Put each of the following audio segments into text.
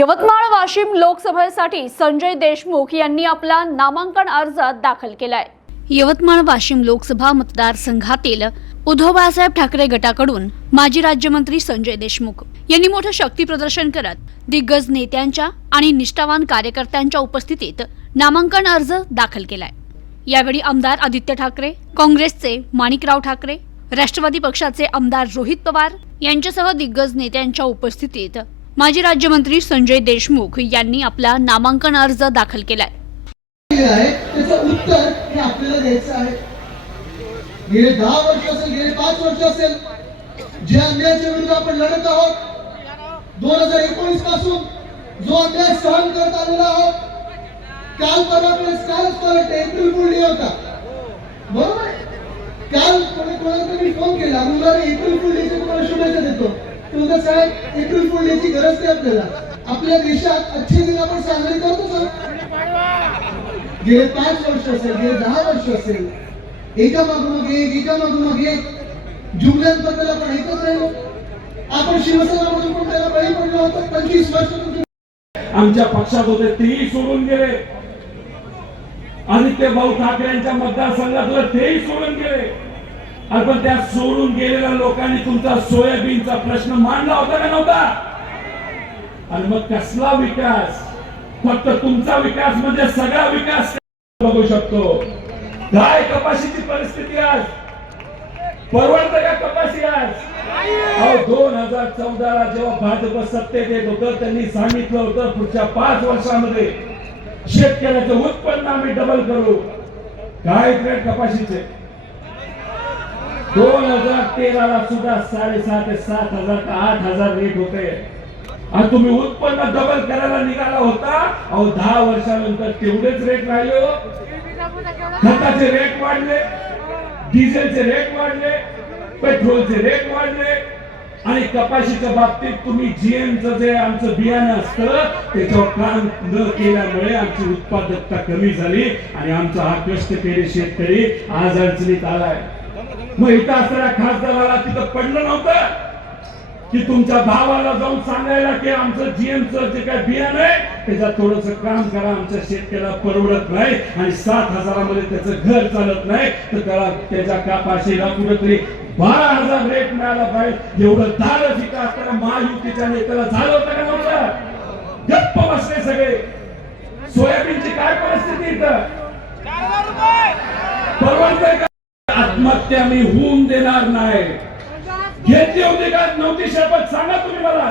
यवतमाळ वाशिम लोकसभेसाठी संजय देशमुख यांनी आपला नामांकन अर्ज दाखल केलाय. यवतमाळ वाशिम लोकसभा मतदारसंघातील उद्धव बाळासाहेब ठाकरे गटाकडून माजी राज्यमंत्री संजय देशमुख यांनी मोठं शक्ती प्रदर्शन करत दिग्गज नेत्यांच्या आणि निष्ठावान कार्यकर्त्यांच्या उपस्थितीत नामांकन अर्ज दाखल केलाय. यावेळी आमदार आदित्य ठाकरे काँग्रेसचे माणिकराव ठाकरे राष्ट्रवादी पक्षाचे आमदार रोहित पवार यांच्यासह दिग्गज नेत्यांच्या उपस्थितीत माजी राज्यमंत्री संजय देशमुख यांनी आपला नामांकन अर्ज दाखल केलाय. गेले दहा वर्ष असेल गेले पाच वर्ष असेल जे अन्यायाच्या विरुद्ध आपण लढत आहोत दोन हजार एकोणीसपासून जो अन्याय सहन करत आलेला आहोत काल कालच परत एप्रिल फुल डे होता. बरोबर काल कोणी कोणाला मी फोन केला मुलाने एप्रिल फुल डेची तुम्हाला शुभेच्छा देतो. तुमचं साहेब एप्रिल फोडण्याची गरज नाही आपल्याला. आपल्या देशात अच्छे दिन आपण साजरे करतो सर. गेले पाच वर्ष असेल गेले दहा वर्ष असेल. एका मागोमाग एक एका मागोमाग एक. जुमल्यांबद्दल आपण ऐकत राहिलो हो. आपण शिवसेना म्हणून पण त्याला बळी पडलो होतो पंचवीस वर्ष आमच्या पक्षात होते तेही सोडून गेले. आदित्य भाऊ ठाकरे यांच्या मतदारसंघात तेही सोडून गेले. अरे पण त्या सोडून गेलेल्या लोकांनी तुमचा सोयाबीनचा प्रश्न मांडला होता का नव्हता? आणि मग कसला विकास? फक्त तुमचा विकास म्हणजे सगळा विकास बघू शकतो? काय कपाशीची परिस्थिती आज? परवडतं का कपाशी आज? अहो दोन हजार चौदा ला जेव्हा भाजप सत्तेत येत होतं त्यांनी सांगितलं होतं पुढच्या पाच वर्षामध्ये शेतकऱ्याचं उत्पन्न आम्ही डबल करू. काय रेट कपाशीचे? दोन हजार तेरा ला सुद्धा साडेसहा ते सात हजार का आठ हजार रेट होते. आणि तुम्ही उत्पन्न डबल करायला निघाला होता. अहो दहा वर्षानंतर तेवढेच रेट राहिले. खताचे रेट वाढले. डिझेलचे रेट वाढले. पेट्रोलचे रेट वाढले. आणि कपाशीच्या बाबतीत तुम्ही जीएमचं जे आमचं बियाणं असतं त्याच्यावर काम न केल्यामुळे आमची उत्पादकता कमी झाली. आणि आमचा हा कष्टकरी शेतकरी आज अडचणीत आलाय. मग इथं असणाऱ्या खासदाराला तिथं पडलं नव्हतं की तुमच्या भावाला जाऊन सांगायला की आमचं जीएमचं जे काय बियाणं आहे त्याच्यात थोडस काम करा आमच्या शेतकऱ्याला परवडत नाही आणि सात हजारामध्ये त्याचं घर चालत नाही तर त्याला त्याच्या कापाशीला कुठेतरी बारा हजार रेट मिळाला पाहिजे. एवढं झालं इथं असताना महायुतीच्या नेत्याला झालं होतं का नव्हतं? गप्प बसले सगळे. सोयाबीनची काय परिस्थिती इथं? परवडतंय का? आत्महत्या मी होऊन देणार नाही. घेतली होती का नव्हती शपथ सांगा तुम्ही मला.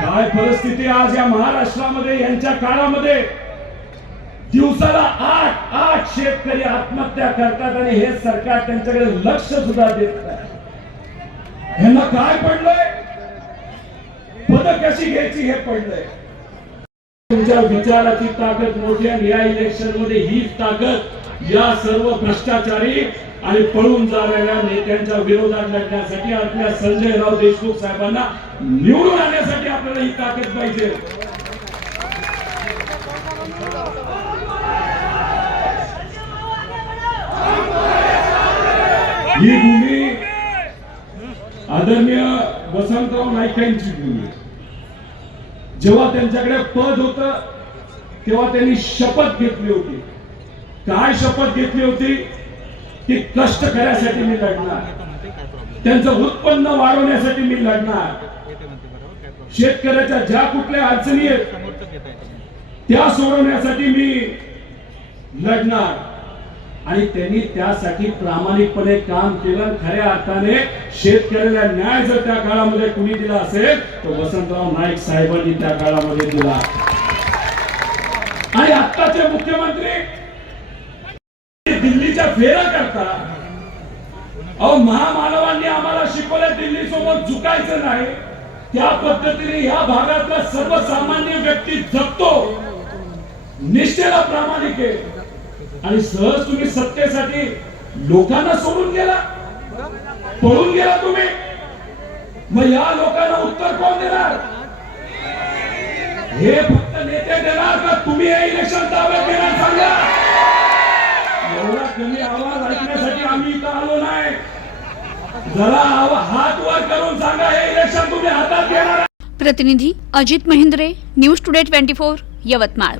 काय परिस्थिती आज या महाराष्ट्रामध्ये यांच्या काळामध्ये? दिवसाला आठ आठ शेतकरी आत्महत्या करतात आणि हे सरकार त्यांच्याकडे लक्ष सुद्धा देत नाही. यांना काय पडलंय? पद कशी घ्यायची हे पडलंय. तुमच्या विचाराची ताकद मोठी आणि या इलेक्शनमध्ये हीच ताकद या सर्व भ्रष्टाचारी आणि पळून जाणाऱ्या नेत्यांच्या विरोधात लढण्यासाठी आपल्या संजयराव देशमुख साहेबांना निवडून आणण्यासाठी आपल्याला ही ताकद पाहिजे. ही भूमी आदरणीय वसंतराव नाईक यांची भूमी. जेव्हा त्यांच्याकडे पद होत तेव्हा त्यांनी शपथ घेतली होती. काय शपथ घेतली होती? की कष्ट करायसाठी मी लढणार. त्यांचं उत्पन्न वाढवण्यासाठी मी लढणार. शेतकऱ्याच्या ज्या कुठल्या अडचणी आहेत त्या सोडवण्यासाठी मी लढणार. आणि त्यांनी त्यासाठी प्रामाणिकपणे काम केलं खऱ्या अर्थाने शेतकऱ्याला न्याय जर त्या काळामध्ये कुणी दिला असेल तर वसंतराव नाईक साहेबांनी त्या काळामध्ये दिला. आणि आत्ताचे मुख्यमंत्री दिल्लीच्या फेऱ्या करता. अहो महामानवांनी आम्हाला शिकवलं दिल्ली सोबत झुकायचं नाही. त्या पद्धतीने या भागातला सर्वसामान्य व्यक्ती जगतो. निष्ठेला प्रामाणिक आहे. आणि सहज तुम्ही सत्तेसाठी लोकांना सोडून गेला. पळून गेला तुम्ही. मग या लोकांना उत्तर कोण देणार? हे फक्त नेते देणार का तुम्ही हे इलेक्शन ताब्यात घेणार सांगा एवढा कमी आवाज ऐकण्यासाठी आम्ही इथं आलो नाही जरा हात वर करून सांगा हे इलेक्शन तुम्ही हातात घेणार प्रतिनिधी Ajit Mahindre news today twenty four Yavatmal.